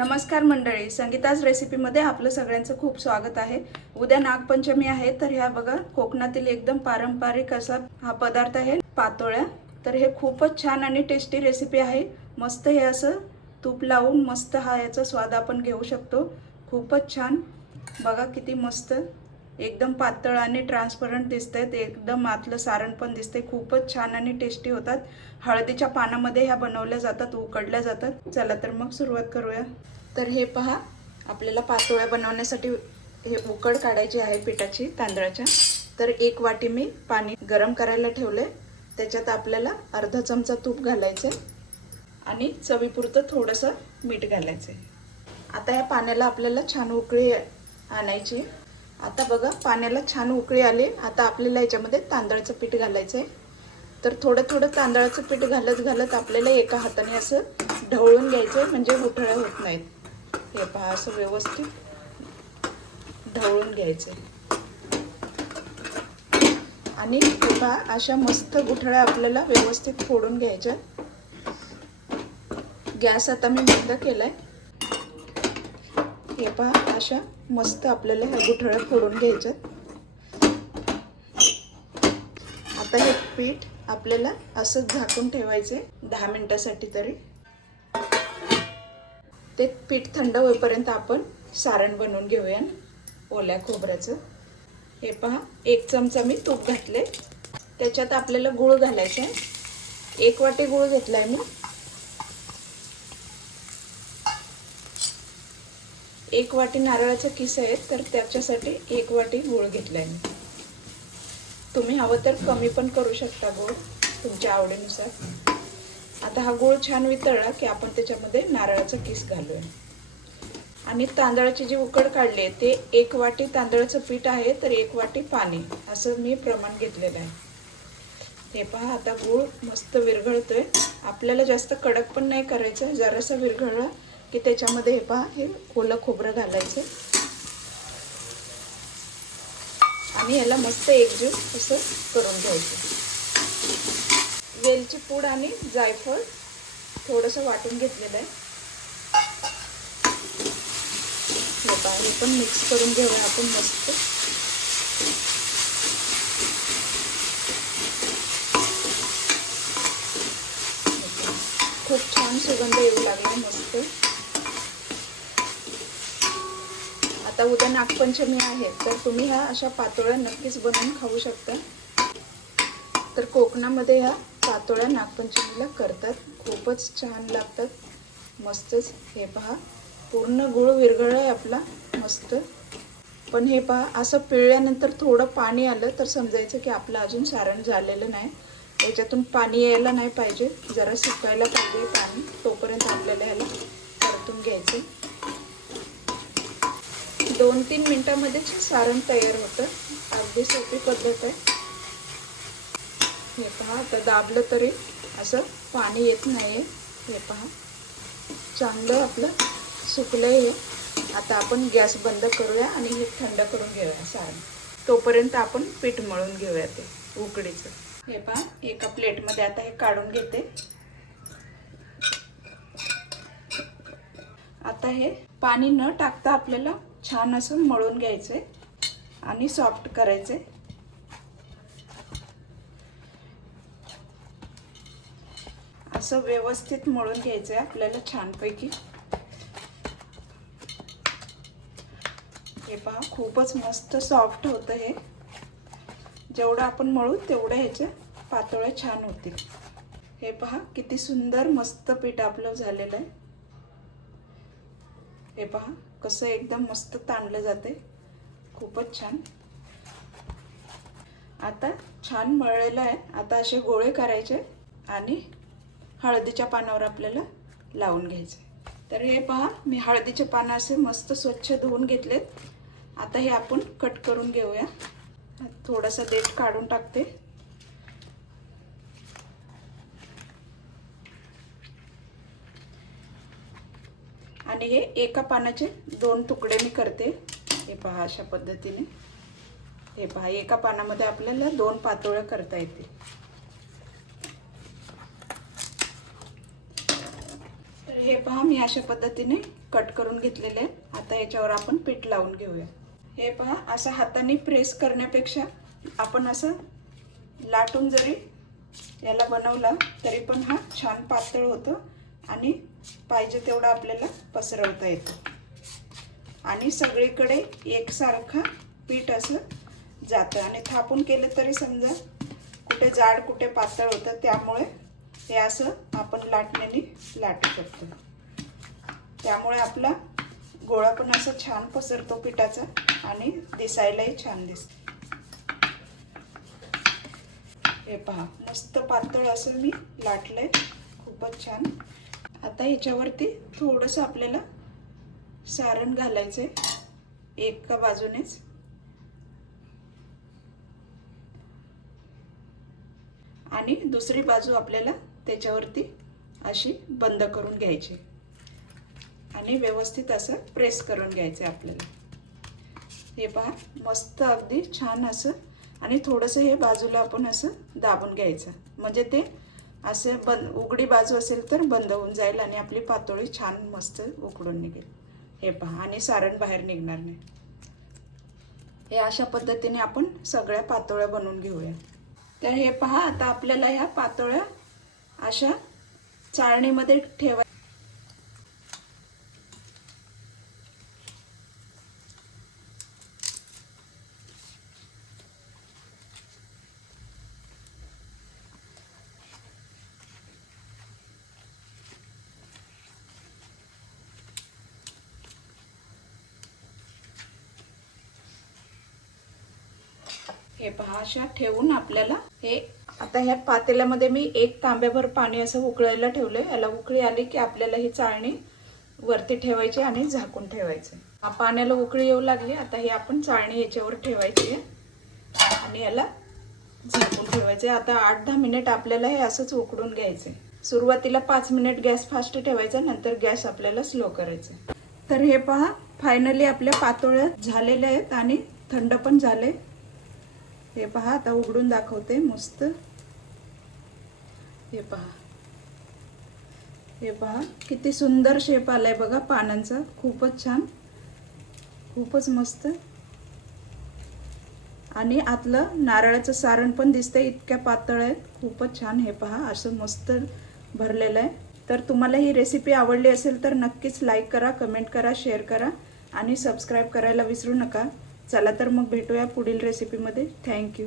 नमस्कार मंडळी, संगीताज रेसिपीमध्ये आपलं सगळ्यांचं खूप स्वागत आहे। उद्या नागपंचमी आहे, तर ह्या बघा कोकणातील एकदम पारंपरिक असा हा पदार्थ आहे पातोळ्या। तर हे खूपच छान आणि टेस्टी रेसिपी आहे। मस्त हे असं तूप लावून मस्त हा याचा स्वाद आपण घेऊ शकतो। खूपच छान बघा, किती मस्त एकदम पातळ आणि ट्रान्सपरंट दिसतात, एकदम आतलं सारण पण दिसते। खूपच छान आणि टेस्टी होतात। हळदीच्या पानामध्ये ह्या बनवल्या जातात, उकडल्या जातात। चला तर मग सुरुवात करूया। तर हे पहा, आपल्याला पातोळ्या बनवण्यासाठी हे उकड काढायची आहे पिठाची तांदळाच्या। तर एक वाटी मी पाणी गरम करायला ठेवले, त्याच्यात आपल्याला अर्धा चमचा तूप घालायचे आणि चवीपुरतं थोडंसं मीठ घालायचे। आता या पाण्याला आपल्याला छान उकळी आणायची। आता बघा पाण्याला छान उकळी आली। आता आपल्याला याच्यामध्ये तांदळाचं पीठ घालायचंय। तर थोडं थोडं तांदळाचं पीठ घालत घालत आपल्याला एका हाताने असं ढवळून घ्यायचंय, म्हणजे गुठळ्या होत नाहीत। हे पहा, असं व्यवस्थित ढवळून घ्यायचंय आणि हे पहा, अशा मस्त गुठळ्या आपल्याला व्यवस्थित फोडून घ्यायच्या। गॅस आता मी बंद केलाय। हे पहा, अशा मस्त आपल्याला ह्या गुठळ्या फोडून घ्यायच्या। आता हे पीठ आपल्याला असंच झाकून ठेवायचे 10 मिनिटांसाठी तरी। ते पीठ थंड होईपर्यंत आपण सारण बनवून घेऊया ओल्या खोबऱ्याचं। हे पहा, 1 चमचा मी तूप घातले, त्याच्यात आपल्याला गूळ घालायचा आहे। 1 वाटी गूळ घेतलाय मी। 1 वाटी नारळाचा किस आहे, तर त्याच्यासाठी 1 वाटी गूळ घेतलाय मी। तुम्ही हवं तर कमी पण करू शकता गूळ, तुमच्या आवडीनुसार। आता हा गूळ छान वितळला की आपण त्याच्यामध्ये नारळाचा किस घालूया आणि तांदळाची जी उकड काढली आहे ते 1 वाटी तांदळाचं पीठ आहे, तर 1 वाटी पाणी असं मी प्रमाण घेतलेलं आहे। हे पहा, आता गूळ मस्त विरघळतोय। आपल्याला जास्त कडक पण नाही करायचं, जरासं विरघळलं की त्याच्यामध्ये हे पहा, हे ओलं खोबरं घालायचं आणि याला मस्त एकजीव असं करून घ्यायचं। वेलची पूड आणि जायफळ थोडंसं वाटून घेतलेलं आहे। हे पहा, हे पण मिक्स करून घेऊया आपण मस्त। खूप छान सुगंध येऊ लागला मस्त। आता उद्या नागपंचमी आहे, तर तुम्ही ह्या अशा पातोळ्या नक्कीच बनवून खाऊ शकता। तर कोकणामध्ये ह्या पातोळ्या नागपंचमीला करतात, खूपच छान लागतात मस्तच। हे पहा, पूर्ण गूळ विरघळलाय आपला मस्त। पण हे पहा, असं पिळल्यानंतर थोडं पाणी आलं तर समजायचं की आपलं अजून सारण झालेलं नाही। याच्यातून पाणी यायला नाही पाहिजे, जरा सुकायला पाहिजे पाणी। तोपर्यंत आपल्याला याला परतून घ्यायचं। 2-3 मिनिटांमध्येच सारण तयार होतं, अगदी सोपी पद्धत आहे। हे पहा, आता दाबलं तरी असं पाणी येत नाहीये। हे पहा, चांगलं आपलं सुकलंय हे। आता आपण गॅस बंद करूया आणि हे थंड करून घेऊया सारण। तोपर्यंत आपण पीठ मळून घेऊया ते उकडीचं। हे पहा, एका प्लेटमध्ये आता हे काढून घेते। आता हे पाणी न टाकता आपल्याला छान असं मळून घ्यायचंय आणि सॉफ्ट करायचंय। असं व्यवस्थित मळून घ्यायचंय आपल्याला छानपैकी। हे पहा, खूपच मस्त सॉफ्ट होतं हे। जेवढं आपण मळू तेवढं ह्याचे पातोळ्या छान होतील। हे पहा, किती सुंदर मस्त पीठ आपलं झालेलं आहे। हे पहा, कसं एकदम मस्त ताणलं जाते, खूपच छान। आता छान मळलेलं आहे। आता असे गोळे करायचे आणि हळदीच्या पानावर आपल्याला लावून घ्यायचे। तर हे पहा, मी हळदीचे पानं असे मस्त स्वच्छ धुवून घेतलेत। आता हे आपण कट करून घेऊया। थोडासा देठ काढून टाकते आणि हे एका पानाचे 2 तुकडे मी करते। हे पहा, अशा पद्धतीने। हे पहा, एका पानामध्ये आपल्याला 2 पातोळ्या करता येतील। तर हे पहा, मी अशा पद्धतीने कट करून घेतलेले आहेत. आता याच्यावर आपण पीठ लावून घेऊया. हे पहा, असं हाताने प्रेस करण्यापेक्षा आपण असं लाटून जरी याला बनवला तरी पण हा छान पातळ होतो आणि पाहिजे तेवढा आपल्याला पसरवता येतो आणि सगळीकडे एकसारखं पीठ असं जातं. आणि थापून केलं तरी समजा कुठे जाड कुठे पातळ होतं, त्यामुळे हे असं आपण लाटण्याने लाटू शकतो. त्यामुळे आपला गोळा पण असं छान पसरतो पिठाचा आणि दिसायलाही छान दिसतं. हे पहा, मस्त पातळ असं मी लाटलंय, खूपच छान. आता ह्याच्यावरती थोडंसं आपल्याला सारण घालायचंय एका बाजूनेच. आणि दुसरी बाजू आपल्याला त्याच्यावरती अशी बंद करून घ्यायची आणि व्यवस्थित असं प्रेस करून घ्यायचं आपल्याला. हे पहा, मस्त अगदी छान असं. आणि थोडंसं हे बाजूला आपण असं दाबून घ्यायचं, म्हणजे ते असं उघडी बाजू असेल तर बंद होऊन जाईल आणि आपली पातोळी छान मस्त उकडून निघेल. हे पहा, आणि सारण बाहेर निघणार नाही. हे अशा पद्धतीने आपण सगळ्या पातोळ्या बनवून घेऊया. तर हे पहा, आता आपल्याला ह्या पातोळ्या अशा चाळणीमध्ये ठेवा. हे पहा, अशा ठेवून आपल्याला हे आता ह्या पातेल्यामध्ये मी 1 तांब्याभर पाणी असं उकळायला ठेवलंय. याला उकळी आली की आपल्याला ही चाळणी वरती ठेवायची आणि झाकून ठेवायचं. पाण्याला उकळी येऊ लागली, आता ही आपण चाळणी याच्यावर ठेवायची आहे आणि याला झाकून ठेवायचे. आता 8-10 मिनिट आपल्याला हे असंच उकडून घ्यायचे. सुरुवातीला 5 मिनिट गॅस फास्ट ठेवायचा, नंतर गॅस आपल्याला स्लो करायचा. तर हे पहा, फायनली आपल्या पातोळ्या झालेल्या आहेत आणि थंड पण झाले. हे पहा, आता उघडून दाखवते मस्त. हे पहा, हे पहा किती सुंदर शेप आलाय बघा पानांचा. खूपच छान, खूपच मस्त. आणि आतलं नारळाचं सारण पण दिसतंय, इतक्या पातळ आहेत, खूपच छान. हे पहा, असं मस्त भरलेलं आहे. तर तुम्हाला ही रेसिपी आवडली असेल तर नक्कीच लाईक करा, कमेंट करा, शेअर करा आणि सबस्क्राईब करायला विसरू नका. चला तर मग भेटूया पुढील रेसिपीमध्ये. थँक्यू.